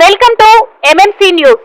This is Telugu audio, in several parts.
Welcome to MMC news.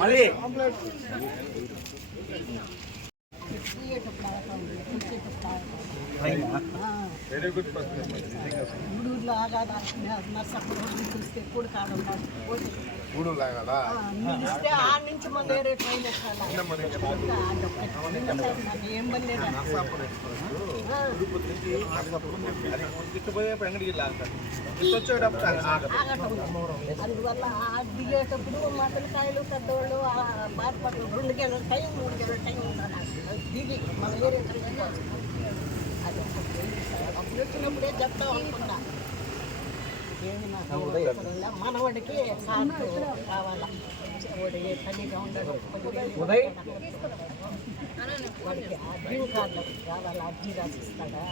మళ్ళీ అందువల్ల దిగేటప్పుడు మా పిల్లకాయలు పెద్దవాళ్ళు బాధపడతారు. 2 గంటల టైం 3 గంటల టైం దిగి మన ఏరియా అది అప్పుడు వచ్చినప్పుడే చెప్తాం అనుకున్నా. మనవాడికి కావాలా తల్లిగా ఉండడు వాడికి అర్జీ కార్డు కావాలా, అర్జీ రాసిస్తాడా?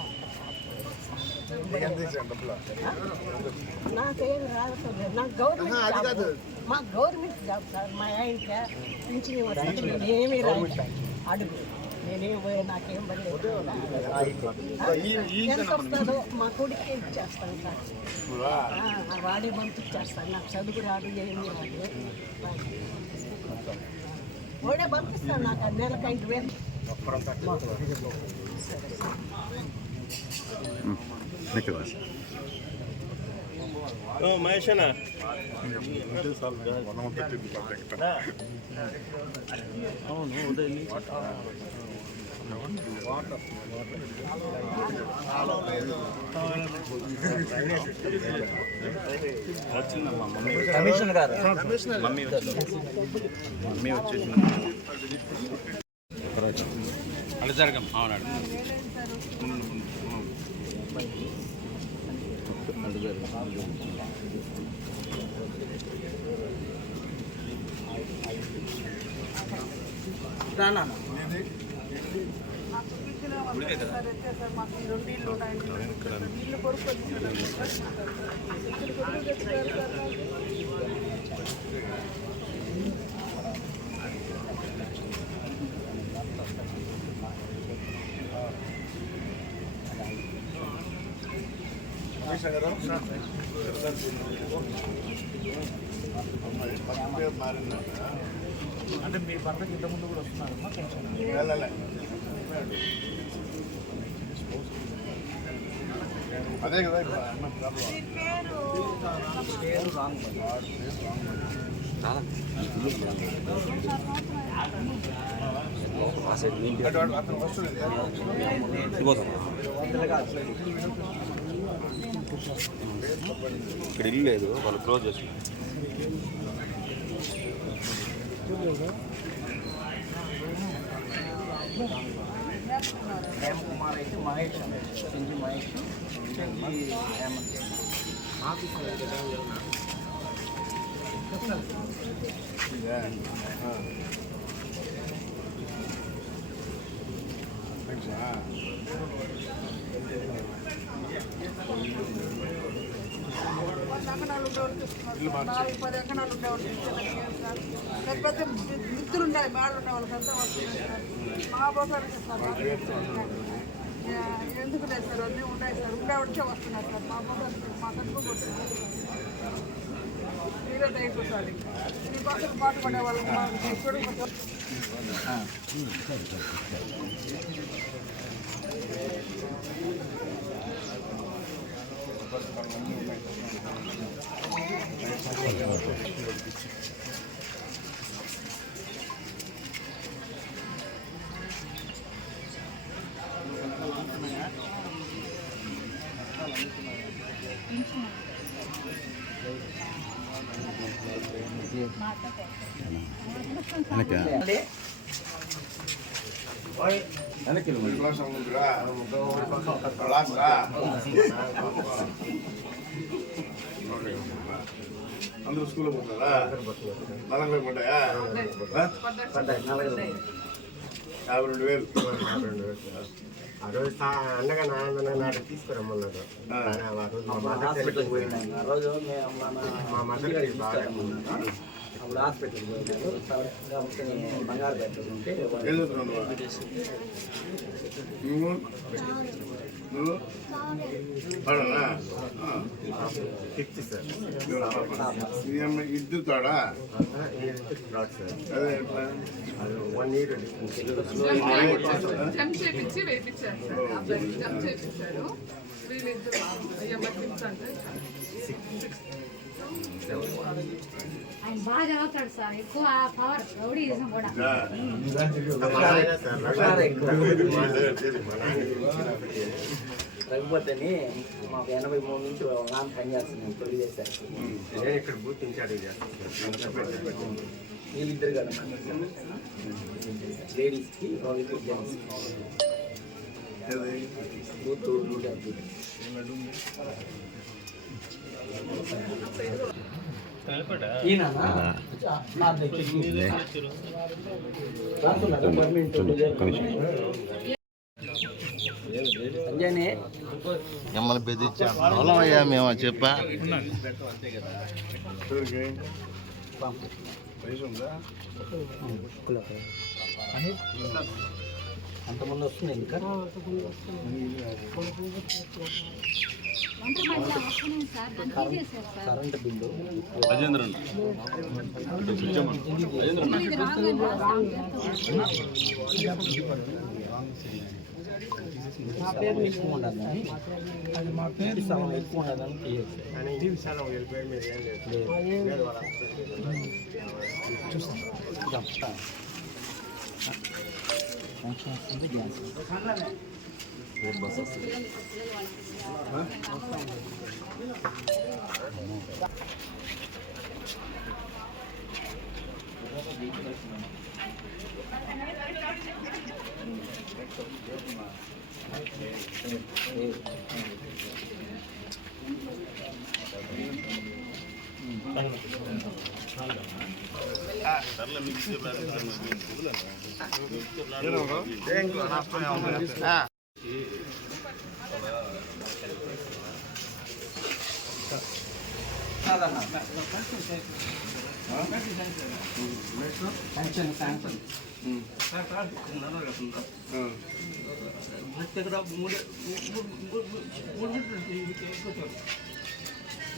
నాకేం రాదు, నాకు గవర్నమెంట్ మా గవర్నమెంట్ జాబ్ సార్. మా ఆయనకి పింఛన్ వస్తుంది, నేనేమీ రాదు. అడుగు నేనేం పోయా, నాకేం పడలేదు. ఎంత వస్తుందో మా కొడుకే ఇచ్చేస్తాను సార్, వాడే పంపించేస్తాను. నాకు చదువు రాదు, ఏమీ రాదు. వాడే పంపిస్తాను. నాకు నెలకు 5,000. మహేషనా అవును ఉదయం వచ్చిందమ్మా మమ్మీ, కమిషనర్ గారు మమ్మీ వచ్చేసింది. అలా జరగం అవునాడు రానా అంటే మీ భర్తకి ఇంతకుముందు కూడా వస్తున్నారమ్మా కొంచెం అదే కదా ఇక్కడ ఇల్లు లేదు, వాళ్ళు క్లోజ్ చేస్తున్నారు. కుమార్ అయితే మహేష్ సింజి మహేష్ హేమంత్ ఎకరాలు ఉండేవాళ్ళు లేకపోతే మిత్రులు ఉండాలి, బాగా ఉండేవాళ్ళు పెద్ద మా పోతారు ఎందుకు లేదు సార్, అన్నీ ఉన్నాయి సార్. ఉండేవాడికే వస్తున్నారు సార్. మా పోతారు మా కడుపు కొట్టున్నారు. మీరే దయచేసాలి మీకోసం పాటుపడే వాళ్ళకి మాకు చూడకపోతే అందరూ స్కూల్లో పోతారా? 40 పడ్డాయా? 52,000. ఆ రోజు అండగా నాన్న తీసుకురమ్మన్నాడు. మా మదర్ అప్పుడు హాస్పిటల్కి పోయినారు. కాబట్టి బంగారు పెట్టలు ఉంటే ఇద్దరు తాడా? అదే ఎట్లా? 1 year జంప్ చేపించి వేయించారు జంప్ చేపించారు వీళ్ళిద్దరు ఎమర్జెన్సీ అంటే ఆయన బాగా చదువుతాడు సార్, ఎక్కువ పవర్ రౌడీజం కూడా. రఘుపతిని మాకు 83 నుంచి నాన్న పనిచేస్తున్నాను పెళ్లి చేశారు. నేను ఇక్కడ బూత్ ఇన్ఛార్జ్ వీళ్ళిద్దరు కదా లేడీస్కి జెంట్స్ బూత్ సంజయ్ని మిమ్మల్ని బెదిరించాను అయ్యా మేము చెప్పా అంతమంది వస్తుంది ఇంకా కరెంట్ బిల్లు నా పేరు ఎక్కువ ఉండదు అది మా పేరు ఎక్కువ ఉండదని విశాలం వెళ్ళిపోయి మీరు ఏం లేదు చెప్తా ఫంక్షన్ వస్తుంది గ్యాస్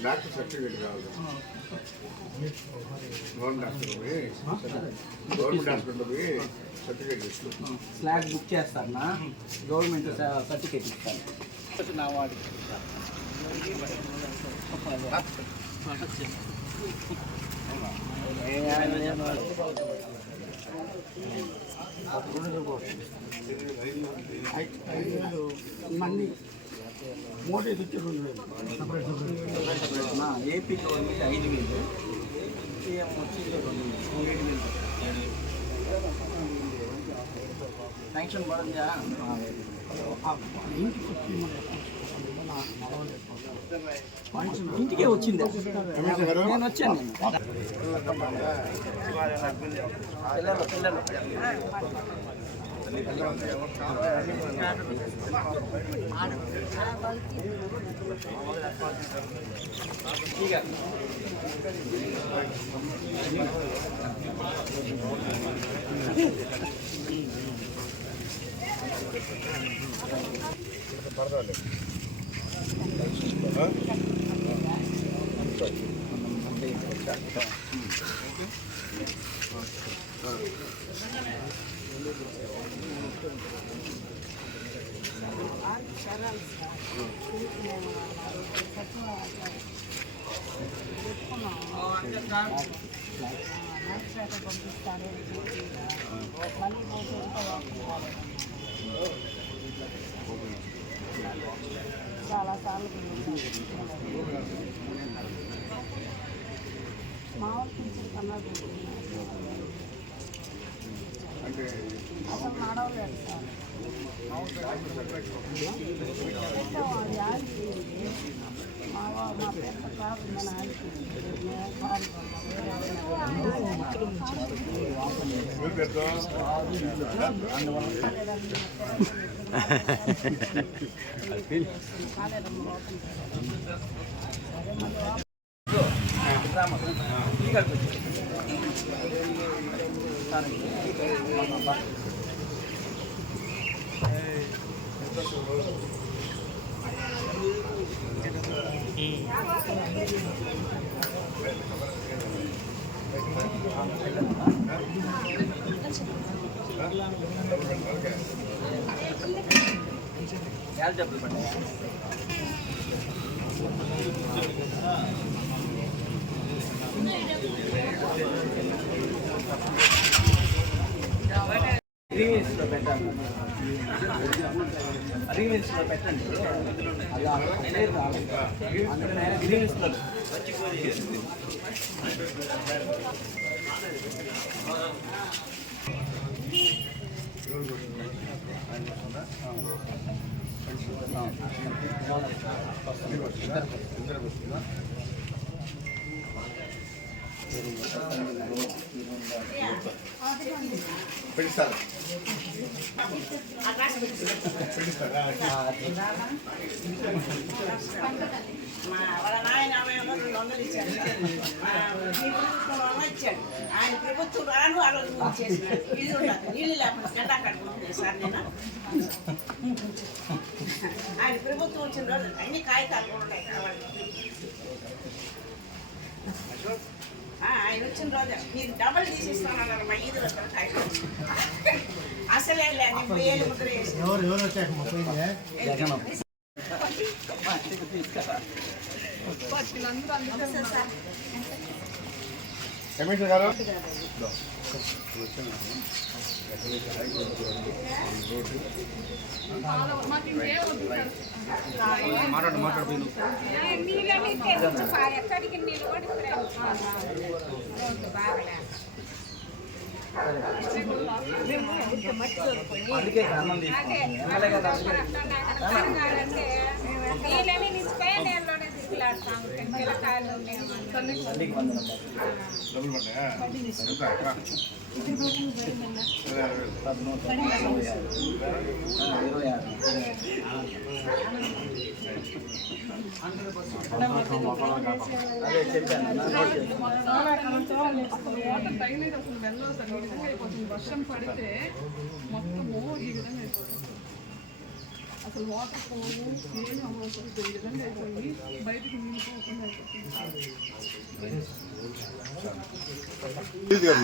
డాక్టర్ సర్టిఫికేట్ కావాలి. గవర్నమెంట్ హాస్పిటల్ పోయి సర్టిఫికేట్ తీసుకుంటాం. స్లాబ్ బుక్ చేస్తారన్నా గవర్నమెంట్ సర్టిఫికేట్ ఇస్తారు నా వాడికి మళ్ళీ మోడీ తెచ్చి 2,000 ఏపీ గవర్నమెంట్ 5,000 సీఎం వచ్చి 7,000 శాంక్షన్ పడిందా ఇంటికే వచ్చింది నేను వచ్చాను పిల్లలు పర్వాలేదు. పంపిస్తాను మళ్ళీ చాలాసార్లు మామూలు పింఛన్ కన్నా అసలు నడవలేదు సార్ మా పెద్ద కాదు మన పెట్టండి పెడతారా వాళ్ళ నాయన 200 ఇచ్చాడు ఇచ్చాడు ఆయన ప్రభుత్వం రాను ఆ రోజు చేసినాడు ఇల్లు ఉండదు నీళ్ళు లేకుండా గంట కట్టుకుంటున్నాయి సార్ నేను ఆయన ప్రభుత్వం వచ్చిన రోజు అన్ని కాగితాలు కూడా ఉన్నాయి కావాలి ఆయన వచ్చిన రోజు నీకు డబల్ తీసిస్తానన్నారు మా ఈదులో కాగితం అసలే లేదు 30 ముద్ర వేసి కమిషనర్ గారు ఎక్కడికి నిలబడి బాగా అందుకే గ్రామం నీళ్ళని నిలిచిపోయి నీళ్ళలోనే తిప్పులాడతాం పిల్లకాయలు డబ్బులు పడ్డాయా అదే చెప్పాను వర్షం పడితే మొత్తము ఈ విధంగా అయిపోతుంది అసలు వాటర్ పోవు ఏమి అవ్వకపోతే ఈ విధంగా అయిపోయి బయటికి నీళ్ళు పోకుండా అయిపోతుంది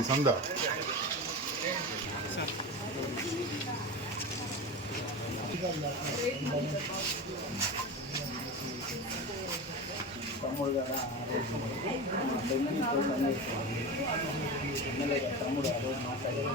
సందా తమ్ముడు కదా ఎమ్మెల్యే తమ్ముడు ఆ రోజు మాట్లాడారు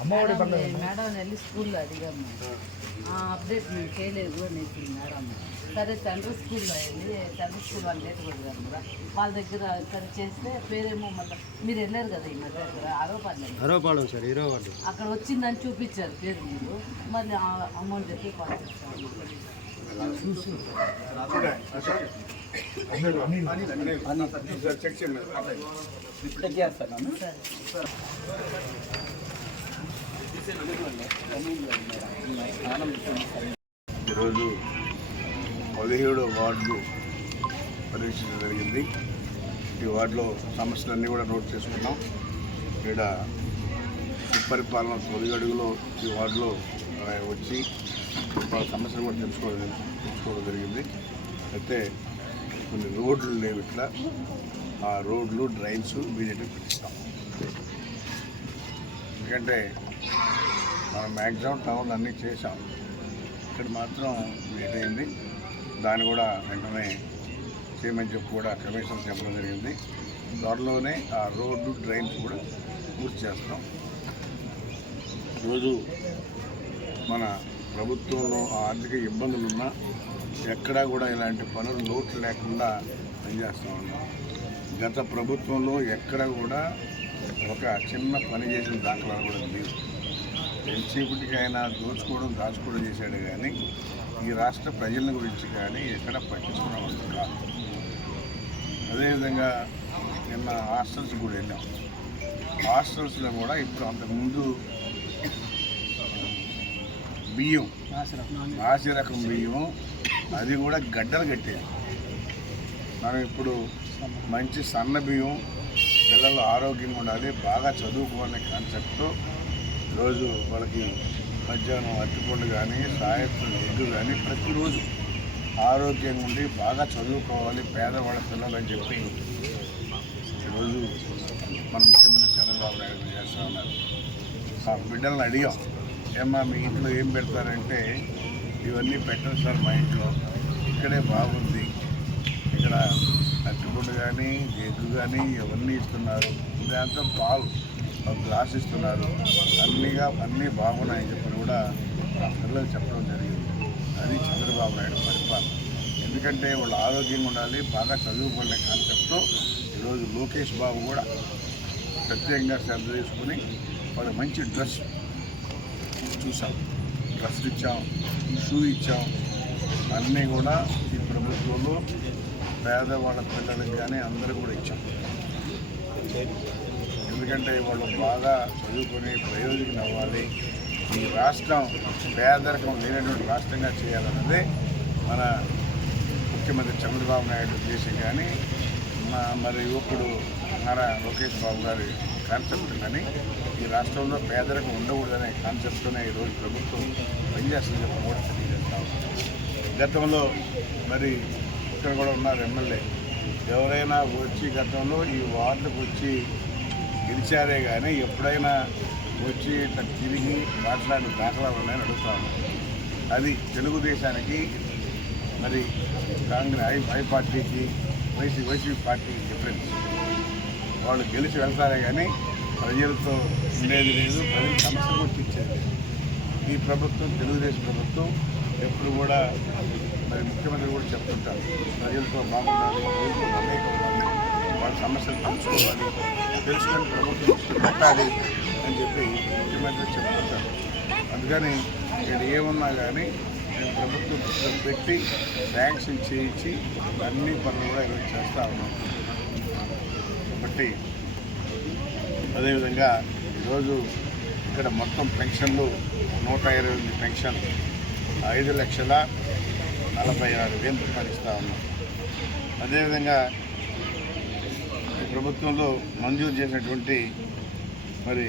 అమ్మఒడి మేడం వెళ్ళి స్కూల్లో అడిగాము అప్డేట్ మేము చేయలేదు అని మేడం సరే తండ్రి స్కూల్లో వెళ్ళి తండ్రి స్కూల్ వాళ్ళు లేట్ కొట్టారు కదా వాళ్ళ దగ్గర సరే చేస్తే పేరేమో మళ్ళీ మీరు వెళ్ళారు కదా ఈ మధ్య దగ్గర అరవపాడు సార్ ఇరవపాడు అక్కడ వచ్చిందని చూపించారు పేరు మీరు మళ్ళీ అమౌంట్ అయితే కాల్ చేస్తాను చెక్ చేయండి ఇప్పటికే చేస్తాను ఈరోజు 17వ వార్డు పర్యవేక్షించడం జరిగింది. ఈ వార్డులో సమస్యలన్నీ కూడా నోట్ చేసుకున్నాం. ఇక్కడ సుపరిపాలన తొలి అడుగులో ఈ వార్డులో వచ్చి వాళ్ళ సమస్యలు కూడా తెలుసుకోవడం జరిగింది. అయితే కొన్ని రోడ్లు లేవు, ఇట్లా ఆ రోడ్లు డ్రైన్స్ ఇమీడియట్గా పెట్టిస్తాం. ఎందుకంటే మనం మ్యాక్సిమం టౌన్లు అన్నీ చేసాం, ఇక్కడ మాత్రం లేట్ అయింది. దాన్ని కూడా వెంటనే చేయమని చెప్పి కూడా కమిషన్ చెప్పడం జరిగింది. త్వరలోనే ఆ రోడ్డు డ్రైన్స్ కూడా పూర్తి చేస్తాం. ఈరోజు మన ప్రభుత్వంలో ఆర్థిక ఇబ్బందులున్నా ఎక్కడా కూడా ఇలాంటి పనులు లోట్లు లేకుండా పనిచేస్తూ ఉన్నాం. గత ప్రభుత్వంలో ఎక్కడ కూడా ఒక చిన్న పని చేసిన దాఖలాలు కూడా లేవు. ఎంతసేపటికైనా దోచుకోవడం దాచుకోవడం చేశాడు కానీ ఈ రాష్ట్ర ప్రజల గురించి కానీ ఎక్కడ పట్టించుకున్నవాడు కాదు. అదేవిధంగా నిన్న హాస్టల్స్ కూడా వెళ్ళాం. హాస్టల్స్లో కూడా ఇప్పుడు అంతకుముందు బియ్యం, నాసి రకం బియ్యం, అది కూడా గడ్డలు కట్టేది. మనం ఇప్పుడు మంచి సన్న బియ్యం, పిల్లలు ఆరోగ్యంగా ఉండాలి, బాగా చదువుకోవాలనే కాన్సెప్ట్తో ఈరోజు వాళ్ళకి మధ్యాహ్నం అరటిపండు కానీ సాయంత్రం ఎగ్గు కానీ ప్రతిరోజు ఆరోగ్యంగా ఉండి బాగా చదువుకోవాలి పేదవాళ్ళ పిల్లలు అని చెప్పి ఈరోజు మన ముఖ్యమంత్రి చంద్రబాబు నాయుడు చేస్తూ ఉన్నారు. ఆ బిడ్డలను అడిగాం, ఏమ్మా మీ ఇంట్లో ఏం పెడతారంటే ఇవన్నీ పెట్టరు సార్, మా ఇంట్లో ఇక్కడే బాగుంది, ఇక్కడ అరటిపండు కానీ ఎగ్గు కానీ ఇవన్నీ ఇస్తున్నారు, దాంతో పాలు గ్లాస్ ఇస్తున్నారు, అన్నీ బాగున్నాయని చెప్పి కూడా పిల్లలు చెప్పడం జరిగింది. అది చంద్రబాబు నాయుడు పరిపాలన. ఎందుకంటే వాళ్ళు ఆరోగ్యంగా ఉండాలి, బాగా చదువుకునే కాన్సెప్ట్తో ఈరోజు లోకేష్ బాబు కూడా ప్రత్యేకంగా శ్రద్ధ తీసుకుని వాళ్ళకి మంచి డ్రెస్ చూసాం, డ్రెస్ ఇచ్చాం, షూ ఇచ్చాం, అన్నీ కూడా ఈ ప్రభుత్వంలో పేదవాళ్ళ పిల్లలకి కానీ అందరూ కూడా ఇచ్చాం. ఎందుకంటే వాళ్ళు బాగా చదువుకొని ప్రయోజనం అవ్వాలి, ఈ రాష్ట్రం పేదరికం లేనటువంటి రాష్ట్రంగా చేయాలన్నదే మన ముఖ్యమంత్రి చంద్రబాబు నాయుడు ఉద్దేశం. కానీ మరి యువకుడు నారా లోకేష్ బాబు గారి కాన్సెప్ట్ కానీ ఈ రాష్ట్రంలో పేదరికం ఉండకూడదనే కాన్సెప్ట్తోనే ఈరోజు ప్రభుత్వం పనిచేస్తుందని చెప్పి కూడా తెలియజేస్తాం. గతంలో మరి ఇక్కడ కూడా ఉన్నారు ఎమ్మెల్యే, ఎవరైనా వచ్చి గతంలో ఈ వార్డుకు వచ్చి గెలిచారే కానీ ఎప్పుడైనా వచ్చి తిరిగి మాట్లాడిన దాఖలాలు ఉన్నాయని అడుగుతాను. అది తెలుగుదేశానికి మరి కాంగ్రెస్ ఐ పార్టీకి వైసీపీ పార్టీకి డిఫరెన్స్. వాళ్ళు గెలిచి వెళ్తారే కానీ ప్రజలతో ఉండేది లేదు, ప్రజల సమస్య గురించి ఇచ్చేది. ఈ ప్రభుత్వం తెలుగుదేశం ప్రభుత్వం ఎప్పుడు కూడా మరి ముఖ్యమంత్రి కూడా చెప్తుంటారు, ప్రజలతో బాగుండాలి, ప్రజలతో మమేకం ఉండాలి, వాళ్ళ సమస్యలు తెలుసుకొని ప్రభుత్వం పెట్టాలి అని చెప్పి ముఖ్యమంత్రి చెప్తుంటారు. అందుకని ఇక్కడ ఏమున్నా కానీ మేము ప్రభుత్వం పుస్తకం పెట్టి శాంక్షన్ చేయించి అన్ని పనులు కూడా ఈరోజు చేస్తూ ఉన్నాం. కాబట్టి అదేవిధంగా ఈరోజు ఇక్కడ మొత్తం పెన్షన్లు 128 పెన్షన్ 5,46,000 రూపాయలు ఇస్తూ ఉన్నాం. అదేవిధంగా ఈ ప్రభుత్వంలో మంజూరు చేసినటువంటి మరి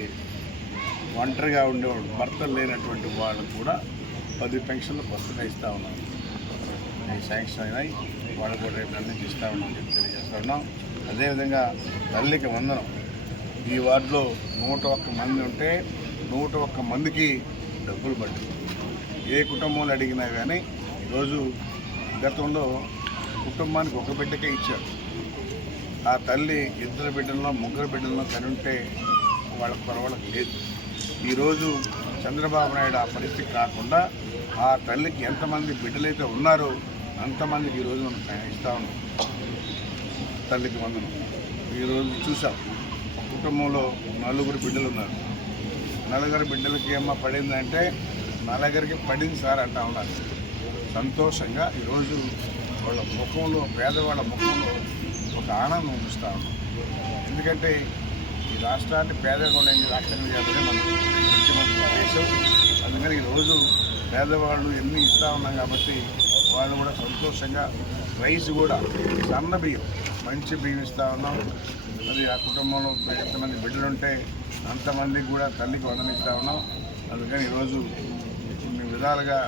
ఒంటరిగా ఉండేవాళ్ళు, భర్తలు లేనటువంటి వాళ్ళకు కూడా 10 పెన్షన్లు కొత్తగా ఇస్తూ ఉన్నాం. అవి శాంక్షన్ అయినాయి, వాళ్ళు కూడా రేపు నిర్ణయం ఇస్తూ ఉన్నాం చెప్పి తెలియజేస్తూ ఉన్నాం. అదేవిధంగా తల్లికి వందనం, ఈ వార్డులో 101 మంది ఉంటే 101 మందికి డబ్బులు పడ్డాయి. ఏ కుటుంబంలో అడిగినా కానీ ఈరోజు గతంలో కుటుంబానికి ఒక బిడ్డకే ఇచ్చారు. ఆ తల్లి 2 బిడ్డలను 3 బిడ్డలను కనుంటే వాళ్ళకి పర్వాలకు లేదు. ఈరోజు చంద్రబాబు నాయుడు ఆ పరిస్థితి కాకుండా ఆ తల్లికి ఎంతమంది బిడ్డలైతే ఉన్నారో అంతమందికి ఈరోజు మనం ఇస్తూ ఉన్నాం తల్లికి వందనం. ఈరోజు చూసాం, కుటుంబంలో 4 బిడ్డలు ఉన్నారు, 4 బిడ్డలకి ఏమో పడిందంటే 4కి పడింది సార్ అంటా ఉన్నారు. సంతోషంగా ఈరోజు వాళ్ళ ముఖంలో, పేదవాళ్ళ ముఖంలో ఒక ఆనందం ఉంచుతూ ఉన్నాం. ఎందుకంటే ఈ రాష్ట్రాన్ని పేదరికం లేని రాష్ట్రంగా చేయాలని మన ముఖ్యమంత్రి దేశం. అందుకని ఈరోజు పేదవాళ్ళు ఎన్ని ఇస్తూ ఉన్నాం కాబట్టి వాళ్ళు కూడా సంతోషంగా రైస్ కూడా సన్న బియ్యం మంచి బియ్యం ఇస్తూ ఉన్నాం. అది ఆ కుటుంబంలో ఎంతమంది బిడ్డలు ఉంటే అంతమందికి కూడా తల్లికి వందనిస్తూ ఉన్నాం. అందుకని ఈరోజు కొన్ని విధాలుగా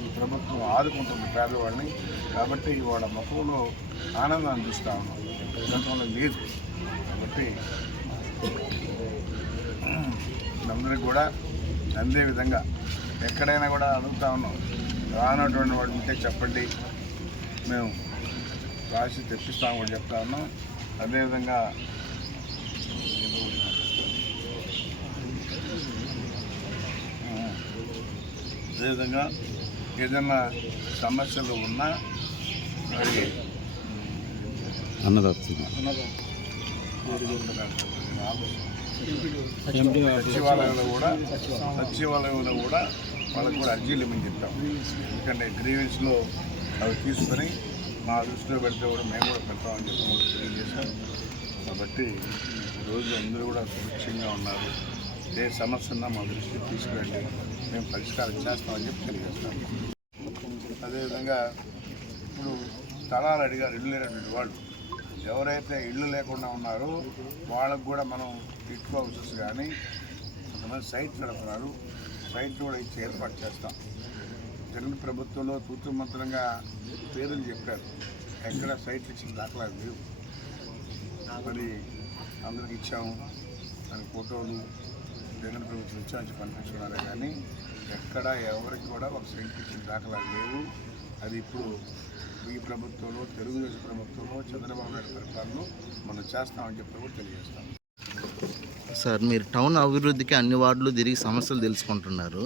ఈ ప్రభుత్వం ఆదుకుంటుంది పేదవాళ్ళని. కాబట్టి వాళ్ళ ముఖంలో ఆనందాన్ని చూస్తూ ఉన్నాం, గతంలో లేదు. కాబట్టి అందరికీ కూడా అందే విధంగా ఎక్కడైనా కూడా అడుగుతూ ఉన్నాం, రానటువంటి వాళ్ళు ఉంటే చెప్పండి, మేము రాసి తెప్పిస్తాము కూడా చెప్తా ఉన్నాం. అదేవిధంగా ఏదైనా సమస్యలు ఉన్నా మరి సచివాలయంలో కూడా వాళ్ళకు కూడా అర్జీలు ఇవ్వమని చెప్తాం. ఎందుకంటే గ్రీవెన్స్లో అవి తీసుకొని మా దృష్టిలో పెడితే కూడా మేము కూడా పెడతామని చెప్పి తెలియజేస్తాం. కాబట్టి ఈరోజు అందరూ కూడా సురక్షంగా ఉన్నారు. ఏ సమస్య ఉన్నా మా దృష్టికి తీసుకురండి, మేము పరిష్కారం చేస్తామని చెప్పి తెలియజేస్తాం. అదేవిధంగా ఇప్పుడు స్థలాలు అడిగారు, ఇల్లు లేనటువంటి వాళ్ళు ఎవరైతే ఇళ్ళు లేకుండా ఉన్నారో వాళ్ళకు కూడా మనం టిట్ హౌసెస్ కానీ కొంతమంది సైట్లు నడుపుతున్నారు, సైట్లు కూడా ఇచ్చి ఏర్పాటు చేస్తాం. జగన్ ప్రభుత్వంలో తూతు మంత్రంగా పేర్లు చెప్పారు, ఎక్కడ సైట్లు ఇచ్చిన దాఖలాలు లేవు. మరి అందరికి ఇచ్చాము, దాని ఫోటోలు జగన్ ప్రభుత్వం ఇచ్చామని పంపించుకున్నారే కానీ ఎక్కడ ఎవరికి కూడా ఒక సైట్ ఇచ్చిన దాఖలాలు లేవు. అది ఇప్పుడు ఈ ప్రభుత్వంలో, తెలుగుదేశం ప్రభుత్వంలో, చంద్రబాబు నాయుడు పరిపాలనలో మనం చేస్తామని చెప్పి కూడా తెలియజేస్తాం. సార్, మీరు టౌన్ అభివృద్ధికి అన్ని వార్డులు తిరిగి సమస్యలు తెలుసుకుంటున్నారు.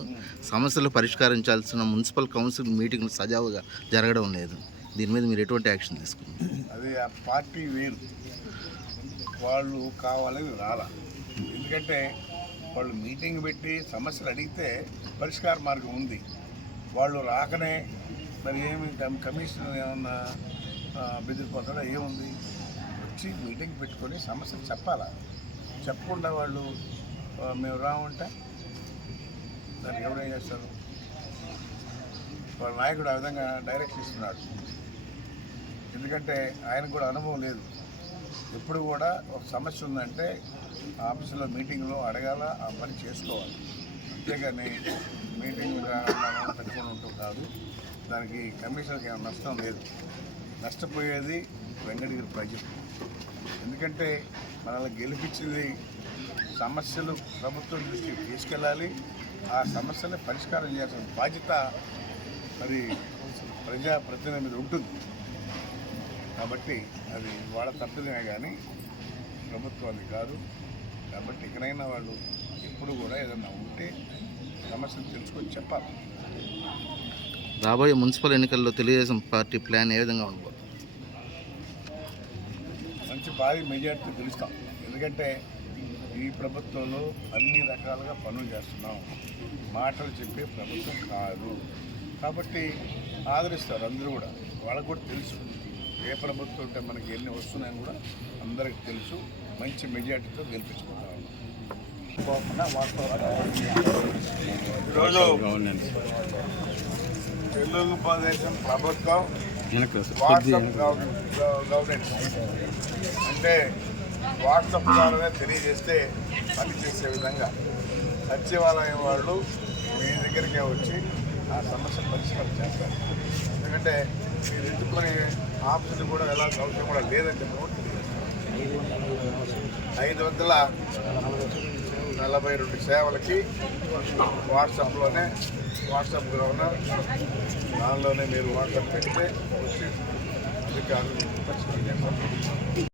సమస్యలు పరిష్కరించాల్సిన మున్సిపల్ కౌన్సిల్ మీటింగ్లు సజావుగా జరగడం లేదు. దీని మీద మీరు ఎటువంటి యాక్షన్ తీసుకున్నారు? అదే ఆ పార్టీ వేరు, వాళ్ళు కావాలని రాలా. ఎందుకంటే వాళ్ళు మీటింగ్ పెట్టి సమస్యలు అడిగితే పరిష్కార మార్గం ఉంది. వాళ్ళు రాకనే మరి ఏమి కమిషనర్ ఏమన్నా బెదిరిపోతారా? ఏముంది, వచ్చి మీటింగ్ పెట్టుకొని సమస్యలు చెప్పాలా. చెప్పకుండా వాళ్ళు మేము రామంటే దానికి ఎవరేం చేస్తారు? వాళ్ళ నాయకుడు ఆ విధంగా డైరెక్షన్ ఇస్తున్నాడు. ఎందుకంటే ఆయనకు కూడా అనుభవం లేదు. ఎప్పుడు కూడా ఒక సమస్య ఉందంటే ఆఫీసులో మీటింగ్లో అడగాల, ఆ పని చేసుకోవాలి. అంతేగాని మీటింగ్ పెట్టుకొని ఉంటుంది కాదు. దానికి కమిషనర్కి ఏమైనా నష్టం లేదు. నష్టపోయేది వెంకటగిరి ప్రజలు. ఎందుకంటే మనల్ని గెలిపించింది సమస్యలు ప్రభుత్వం దృష్టికి తీసుకెళ్ళాలి, ఆ సమస్యని పరిష్కారం చేయాల్సిన బాధ్యత మరి ప్రజాప్రతినిధి మీద ఉంటుంది. కాబట్టి అది వాళ్ళ తప్పదనే కానీ ప్రభుత్వాన్ని కాదు. కాబట్టి ఇకనైనా వాళ్ళు ఎప్పుడు కూడా ఏదన్నా ఉంటే సమస్యలు తెలుసుకొని చెప్పాలి. రాబోయే మున్సిపల్ ఎన్నికల్లో తెలుగుదేశం పార్టీ ప్లాన్ ఏ విధంగా ఉండబోతుంది? మంచి భారీ మెజార్టీ గెలుస్తాం. ఎందుకంటే ఈ ప్రభుత్వంలో అన్ని రకాలుగా పనులు చేస్తున్నాం. మాటలు చెప్పే ప్రభుత్వం కాదు. కాబట్టి ఆదరిస్తారు అందరూ కూడా. వాళ్ళకు కూడా తెలుసు ఏ ప్రభుత్వం ఉంటే మనకి ఎన్ని వస్తున్నాయని కూడా అందరికీ తెలుసు. మంచి మెజార్టీతో గెలిపించుకుంటాం. ఈరోజు తెలుగుదేశం ప్రభుత్వం వాట్సాప్ గవర్నెన్స్ అంటే వాట్సాప్ ద్వారానే తెలియజేస్తే పని చేసే విధంగా సచివాలయం వాళ్ళు మీ దగ్గరికే వచ్చి ఆ సమస్య పరిష్కారం చేస్తారు. ఎందుకంటే మీరు ఎత్తుకొని ఆఫీసులు కూడా వెళ్ళాల్సిన అవసరం కూడా లేదని చెప్పి కూడా తెలియజేస్తారు. 542 సేవలకి వాట్సాప్లోనే వాట్సాప్ గ్రౌండ్ దానిలోనే మీరు వాట్సాప్ పెడితే వచ్చి అధికారులు పరిష్కారం చేస్తారు.